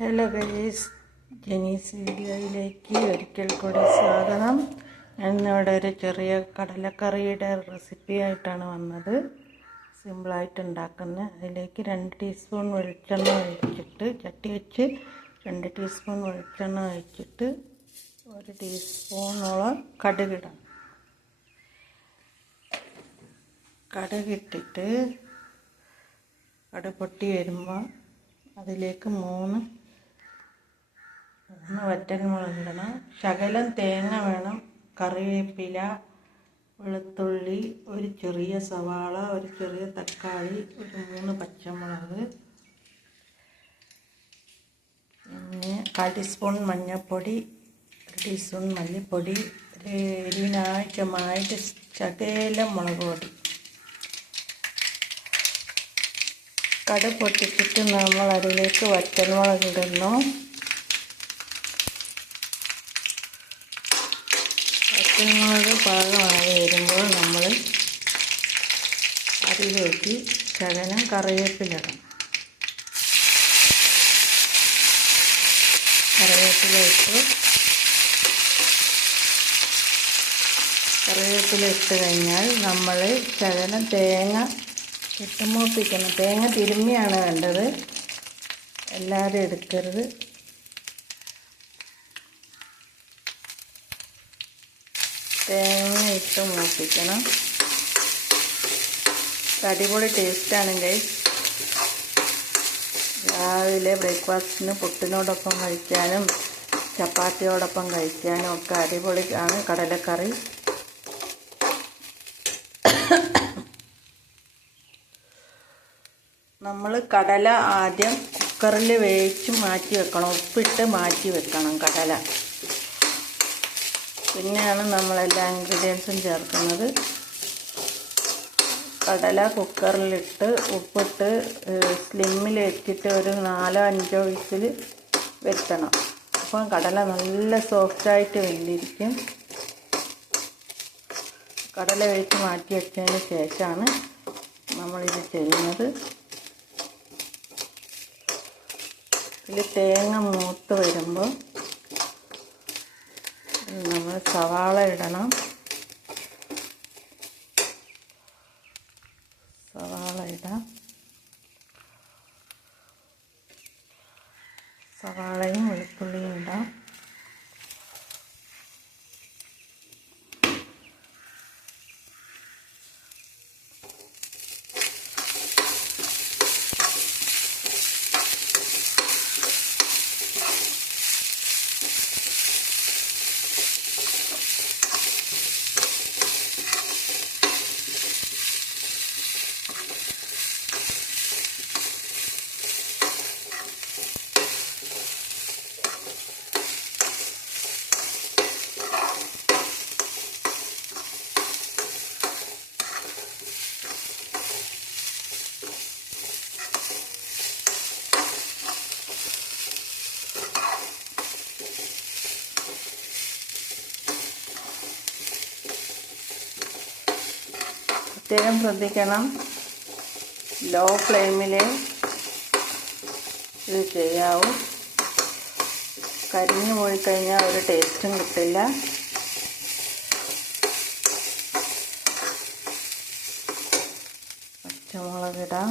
Hello guys, ജെനീസ് വീഡിയോയിലേക്ക് ഒരിക്കൽ കൂടി സ്വാഗതം. ഇന്നിവിടെ ഒരു ചെറിയ കടലക്കറിയുടെ റെസിപ്പി ആയിട്ടാണ് വന്നത്. സിമ്പിളായിട്ട് ഉണ്ടാക്കുന്നത്. അതിലേക്ക് 2 ടീസ്പൂൺ വെളിച്ചെണ്ണ ഒഴിച്ചിട്ട്, ചട്ടി വെച്ച് 2 ടീസ്പൂൺ വെളിച്ചെണ്ണ ഒഴിച്ചിട്ട് 1 ടീസ്പൂണോളം കടുകിടണം. കടുകിട്ടിട്ട് കടുക് പൊട്ടി വരുമ്പോൾ അതിലേക്ക് 3 വറ്റൽമുളക് ഇടണം. ശകലം തേങ്ങ വേണം, കറിവേപ്പില, വെളുത്തുള്ളി, ഒരു ചെറിയ സവാള, ഒരു ചെറിയ തക്കാളി, ഒരു 3 പച്ചമുളക്, പിന്നെ 1/4 ടീസ്പൂൺ മഞ്ഞൾപ്പൊടി, 1 ടീസ്പൂൺ മല്ലിപ്പൊടി, ഒരു എരിവിനാവശ്യമായിട്ട് ശകലം മുളക് പൊടി. കടുക് പൊട്ടിച്ചിട്ട് നമ്മൾ അതിലേക്ക് വറ്റൽമുളക് ഇടുന്നു. വറ്റൽമുളക് പാകമായി വരുമ്പോൾ നമ്മൾ അതിലേക്ക് ശകലം കറിവേപ്പില ഇടണം. കറിവേപ്പില ഇട്ട് കഴിഞ്ഞാൽ നമ്മൾ ശകലം തേങ്ങ ഇട്ട് മൂപ്പിക്കണം. തേങ്ങ തിരുമ്മിയാണ് വേണ്ടത്, എല്ലാവരും എടുക്കരുത്. തേങ്ങ ഇട്ട് മൂപ്പിക്കണം. അടിപൊളി ടേസ്റ്റാണ് ഗൈസ്. രാവിലെ ബ്രേക്ക്ഫാസ്റ്റിന് പുട്ടിനോടൊപ്പം കഴിക്കാനും ചപ്പാത്തിയോടൊപ്പം കഴിക്കാനും ഒക്കെ അടിപൊളിയാണ് കടലക്കറി. നമ്മൾ കടല ആദ്യം കുക്കറിൽ വേവിച്ച് മാറ്റി വെക്കണം, ഉപ്പിട്ട് മാറ്റി വെക്കണം കടല. പിന്നെയാണ് നമ്മളെല്ലാ ഇൻഗ്രീഡിയൻസും ചേർക്കുന്നത്. കടല കുക്കറിലിട്ട് ഉപ്പിട്ട് സ്ലിമ്മിൽ വെച്ചിട്ട് ഒരു 4-5 വിസിൽ വരുത്തണം. അപ്പം കടല നല്ല സോഫ്റ്റായിട്ട് വെന്തിരിക്കും. കടല വേവിച്ച് മാറ്റി വെച്ചതിന് ശേഷമാണ് നമ്മളിത് ചെയ്യുന്നത്. ഇതിൽ തേങ്ങ മൂത്ത് വരുമ്പോൾ നമ്മൾ സവാള ഇടണം. സവാള ഇടാം. സവാളയും വെളുത്തുള്ളിയും ഇടാം. പ്രത്യേകം ശ്രദ്ധിക്കണം, ലോ ഫ്ലെയിമിൽ ഇത് ചെയ്യാവൂ. കരിഞ്ഞു പോയി കഴിഞ്ഞാൽ ഒരു ടേസ്റ്റും കിട്ടില്ല. പച്ചമുളക് ഇടാം.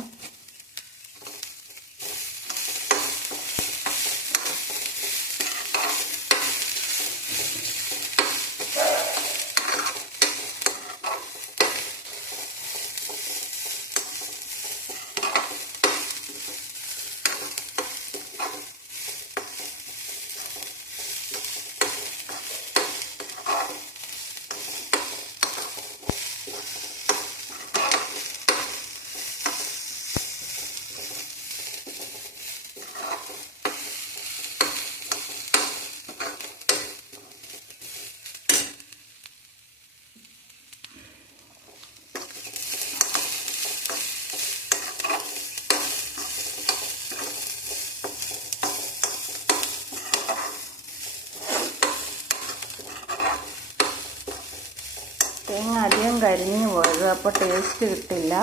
തേങ്ങ അധികം കരിഞ്ഞു പോയത്, അപ്പോൾ ടേസ്റ്റ് കിട്ടില്ല.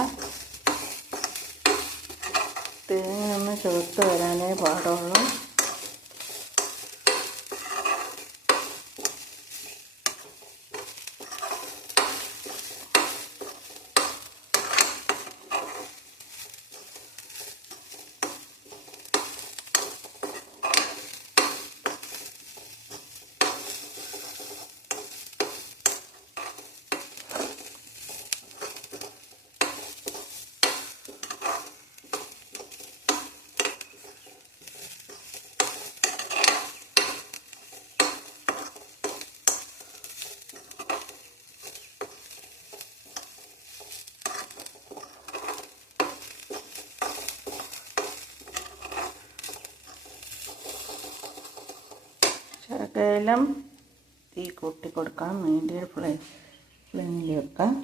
തേങ്ങ ഒന്ന് ചുവത്ത് വരാനേ പാടുള്ളൂ. ശകലം തീ കൂട്ടി കൊടുക്കാം. മീഡിയം ഫ്ലെയിമിൽ വെക്കാം.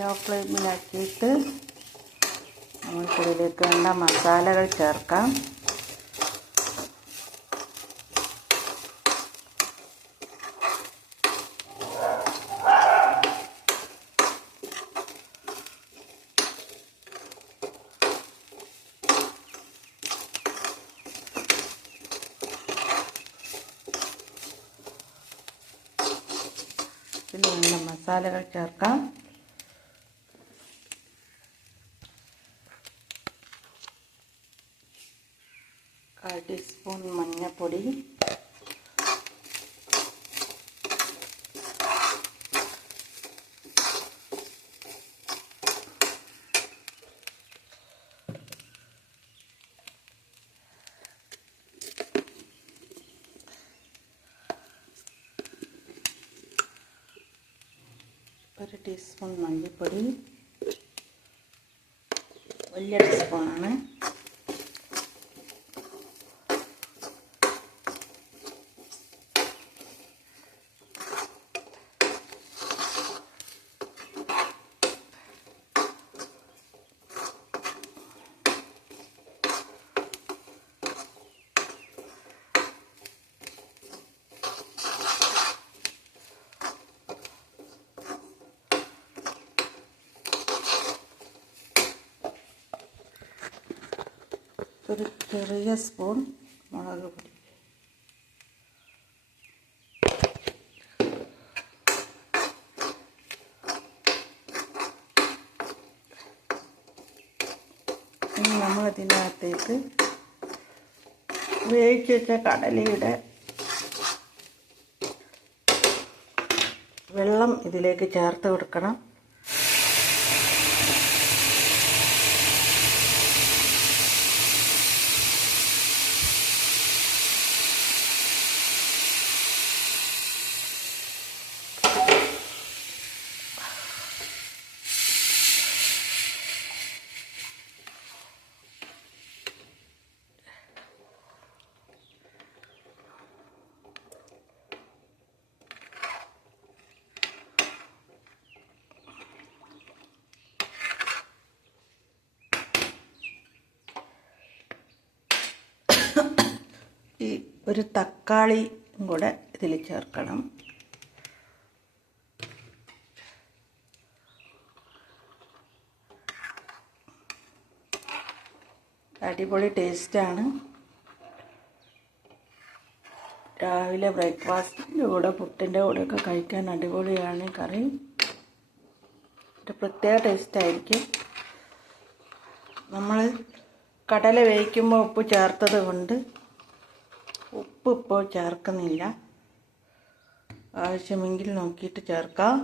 ലോ ഫ്ലെയിമിലാക്കിയിട്ട് നമുക്കിതിലേക്ക് വേണ്ട മസാലകൾ ചേർക്കാം. ഇതിൽ വേണ്ട മസാലകൾ ചേർക്കാം. 1/4 ടീസ്പൂൺ മഞ്ഞൾപ്പൊടി, ഒരു ടീസ്പൂൺ മല്ലിപ്പൊടി, വലിയ ടീസ്പൂണാണ്. ഒരു ചെറിയ സ്പൂൺ മുളക് പൊടി. ഇനി നമ്മൾ ഇതിനകത്തേക്ക് വേവിച്ച് വെച്ച കടലയുടെ വെള്ളം ഇതിലേക്ക് ചേർത്ത് കൊടുക്കണം. ഈ ഒരു തക്കാളി കൂടെ ഇതിൽ ചേർക്കണം. അടിപൊളി ടേസ്റ്റാണ്. രാവിലെ ബ്രേക്ക്ഫാസ്റ്റിൻ്റെ കൂടെ പുട്ടിൻ്റെ കൂടെയൊക്കെ കഴിക്കാൻ അടിപൊളിയാണ് കറി. ഒരു പ്രത്യേക ടേസ്റ്റായിരിക്കും. നമ്മൾ കടല വേവിക്കുമ്പോൾ ഉപ്പ് ചേർത്തത് കൊണ്ട് ഉപ്പ് ഇപ്പോൾ ചേർക്കുന്നില്ല. ആവശ്യമെങ്കിൽ നോക്കിയിട്ട് ചേർക്കാം.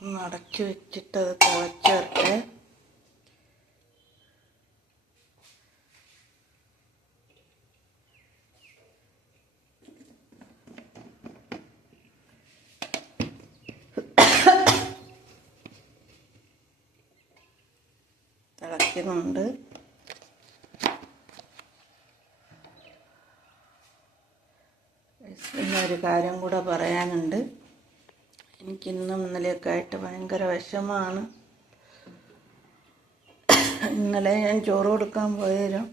ഒന്ന് അടച്ചു വെച്ചിട്ട് അത് തിളച്ചേർത്ത് തിളയ്ക്കുന്നുണ്ട്. ഒരു കാര്യം കൂടെ പറയാനുണ്ട്. എനിക്കിന്നും ഇന്നലെയൊക്കെ ആയിട്ട് ഭയങ്കര വിഷമമാണ്. ഇന്നലെ ഞാൻ ചോറ് കൊടുക്കാൻ പോയതും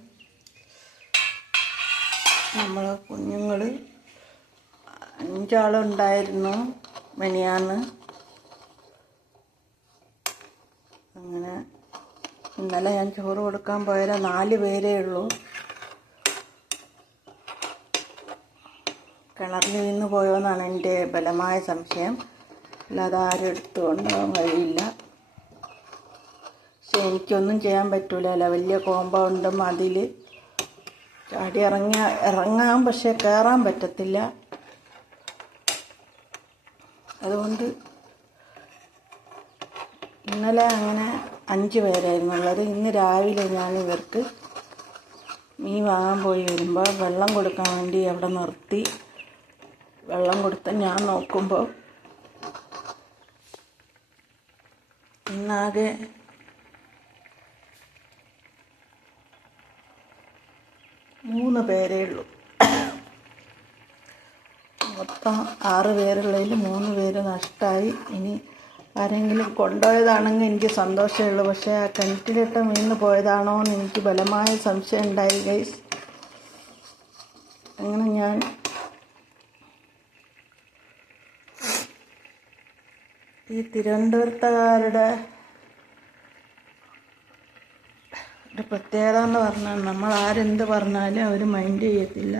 നമ്മളെ കുഞ്ഞുങ്ങൾ 5 ആളുണ്ടായിരുന്നു മിനിയാന്ന്. അങ്ങനെ ഇന്നലെ ഞാൻ ചോറ് കൊടുക്കാൻ പോയാൽ 4 പേരേ ഉള്ളൂ. കിണറിൽ വീണ് പോയോന്നാണ് എൻ്റെ ബലമായ സംശയം. അല്ലാതെ ആരും എടുത്തു കൊണ്ടുപോകാൻ കഴിയില്ല. പക്ഷെ എനിക്കൊന്നും ചെയ്യാൻ പറ്റൂല. വലിയ കോമ്പൗണ്ട് മതിൽ ചാടി ഇറങ്ങാൻ പക്ഷെ കയറാൻ പറ്റത്തില്ല. അതുകൊണ്ട് ഇന്നലെ അങ്ങനെ 5 പേരായിരുന്നുള്ളത്. ഇന്ന് രാവിലെ ഞാൻ ഇവർക്ക് മീൻ വാങ്ങാൻ പോയി വരുമ്പോൾ വെള്ളം കൊടുക്കാൻ വേണ്ടി അവിടെ നിർത്തി. വെള്ളം കൊടുത്ത് ഞാൻ നോക്കുമ്പോൾ ഇന്നാകെ 3 പേരേ ഉള്ളൂ. മൊത്തം 6 പേരുള്ളതിൽ 3 പേര് നഷ്ടമായി. ഇനി ആരെങ്കിലും കൊണ്ടുപോയതാണെങ്കിൽ എനിക്ക് സന്തോഷമേ ഉള്ളൂ. പക്ഷേ ആ കിണറ്റിലിട്ട് വീണ് പോയതാണോ എന്ന് എനിക്ക് ബലമായ സംശയം ഉണ്ടായി ഗൈസ്. അങ്ങനെ ഞാൻ ഈ തിരുവനന്തപുരത്തുകാരുടെ ഒരു പ്രത്യേകത എന്ന് പറഞ്ഞാൽ നമ്മൾ ആരെന്ത് പറഞ്ഞാലും അവർ മൈൻഡ് ചെയ്യത്തില്ല.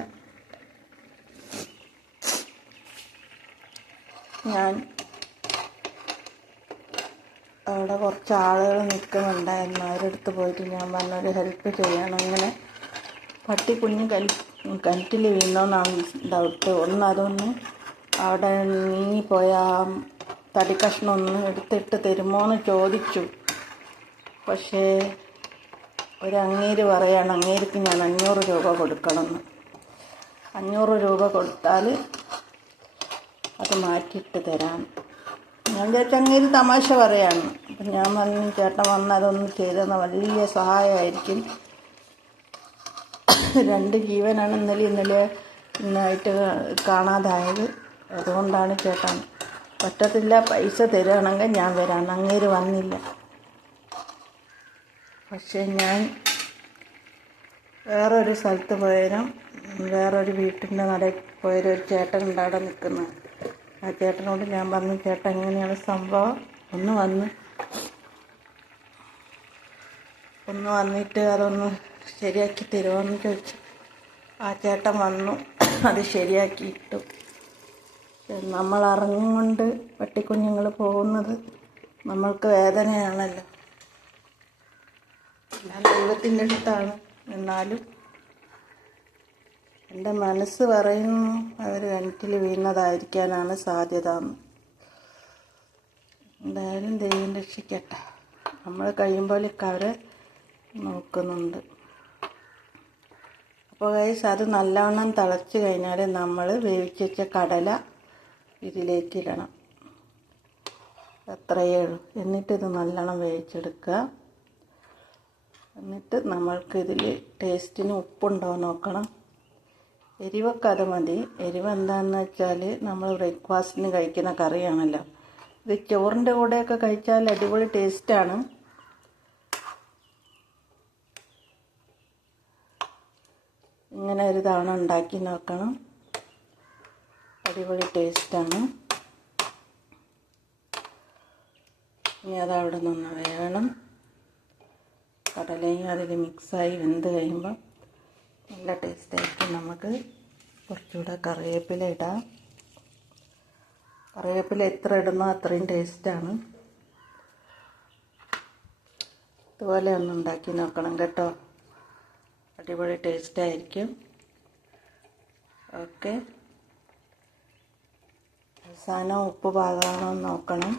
ഞാൻ അവിടെ കുറച്ച് ആളുകൾ നിൽക്കുന്നുണ്ടായിരുന്നു. അവരടുത്ത് പോയിട്ട് ഞാൻ പറഞ്ഞൊരു ഹെൽപ്പ് ചെയ്യണം. ഇങ്ങനെ പട്ടി കുഞ്ഞ് കിണറ്റിൽ വീണോന്നാണ് ഡൗട്ട്. അതൊന്ന് അവിടെ നീങ്ങിപ്പോയ തടി കഷ്ണം ഒന്ന് എടുത്തിട്ട് തരുമോ എന്ന് ചോദിച്ചു. പക്ഷേ അങ്ങേര് പറയാണ് അങ്ങേർക്ക് ഞാൻ 500 രൂപ കൊടുക്കണമെന്ന്. 500 രൂപ കൊടുത്താൽ അത് മാറ്റിയിട്ട് തരാം. ഞാൻ വിചാരിച്ച അങ്ങേര് തമാശ പറയാണ്. അപ്പം ഞാൻ പറഞ്ഞു ചേട്ടൻ വന്ന് അതൊന്ന് ചെയ്തെന്ന വലിയ സഹായമായിരിക്കും. 2 ജീവനാണ് ഇന്നായിട്ട് കാണാതായത്. അതുകൊണ്ടാണ് ചേട്ടൻ പറ്റത്തില്ല, പൈസ തരുകയാണെങ്കിൽ ഞാൻ വരാം. അങ്ങേര് വന്നില്ല. പക്ഷേ ഞാൻ വേറൊരു സ്ഥലത്ത് പോയതും വേറൊരു വീട്ടിൻ്റെ നടയിൽ പോയൊരു ചേട്ടനുണ്ട് അവിടെ നിൽക്കുന്നത്. ആ ചേട്ടനോട് ഞാൻ പറഞ്ഞു ചേട്ടൻ എങ്ങനെയാണ് സംഭവം, ഒന്ന് വന്നിട്ട് അതൊന്ന് ശരിയാക്കി തരുമോയെന്ന് ചോദിച്ചു. ആ ചേട്ടൻ വന്നു, അത് ശരിയാക്കിയിട്ടു. നമ്മൾ അറിഞ്ഞുകൊണ്ട് പട്ടിക്കുഞ്ഞുങ്ങൾ പോകുന്നത് നമ്മൾക്ക് വേദനയാണല്ലോ. ഞാൻ ദൈവത്തിൻ്റെ അടുത്താണ്. എന്നാലും എൻ്റെ മനസ്സ് പറയുന്നു അവർ കിണറ്റിൽ വീണതായിരിക്കാനാണ് സാധ്യത എന്ന്. എന്തായാലും ദൈവം രക്ഷിക്കട്ടെ. നമ്മൾ കഴിയുമ്പോഴേക്ക് അവരെ നോക്കുന്നുണ്ട്. അപ്പോൾ ഗൈസ് അത് നല്ലവണ്ണം തിളച്ച് കഴിഞ്ഞാൽ നമ്മൾ വേവിച്ച് വെച്ച കടല ഇതിലേക്കിടണം. അത്രയേ ഉള്ളൂ. എന്നിട്ടിത് നല്ലോണം വേവിച്ചെടുക്കുക. എന്നിട്ട് നമ്മൾക്കിതിൽ ടേസ്റ്റിന് ഉപ്പുണ്ടോ നോക്കണം. എരിവൊക്കെ അത് മതി. എരിവ് എന്താണെന്ന് വെച്ചാൽ നമ്മൾ ബ്രേക്ക്ഫാസ്റ്റിന് കഴിക്കുന്ന കറിയാണല്ലോ. ഇത് ചോറിൻ്റെ കൂടെയൊക്കെ കഴിച്ചാൽ അടിപൊളി ടേസ്റ്റാണ്. ഇങ്ങനെ ഒരു തവണ ഉണ്ടാക്കി നോക്കണം. അടിപൊളി ടേസ്റ്റാണ്. ഇനി അതവിടെ നിന്ന് വേണം. കടലയും അതിൽ മിക്സായി വെന്ത് കഴിയുമ്പോൾ നല്ല ടേസ്റ്റായിരിക്കും. നമുക്ക് കുറച്ചുകൂടെ കറിവേപ്പില ഇടാം. കറിവേപ്പില എത്ര ഇടുന്നോ അത്രയും ടേസ്റ്റാണ്. ഇതുപോലെ ഒന്ന് ഉണ്ടാക്കി നോക്കണം കേട്ടോ. അടിപൊളി ടേസ്റ്റായിരിക്കും. ഓക്കെ. അവസാനം ഉപ്പ് പാകമാണോ നോക്കണം.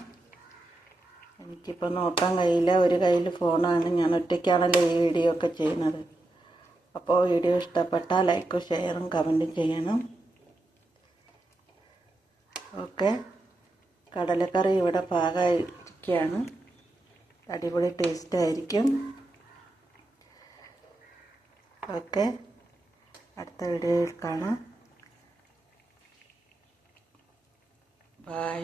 എനിക്കിപ്പോൾ നോക്കാൻ കഴിയില്ല. ഒരു കയ്യിൽ ഫോണാണ്. ഞാൻ ഒറ്റയ്ക്കാണല്ലോ ഈ വീഡിയോ ഒക്കെ ചെയ്യുന്നത്. അപ്പോൾ വീഡിയോ ഇഷ്ടപ്പെട്ടാൽ ലൈക്കും ഷെയറും കമൻറ്റും ചെയ്യണം. ഓക്കെ. കടലക്കറി ഇവിടെ പാകമായിരിക്കുകയാണ്. അടിപൊളി ടേസ്റ്റായിരിക്കും. ഓക്കെ. അടുത്ത വീഡിയോയിൽ കാണാം. ബൈ.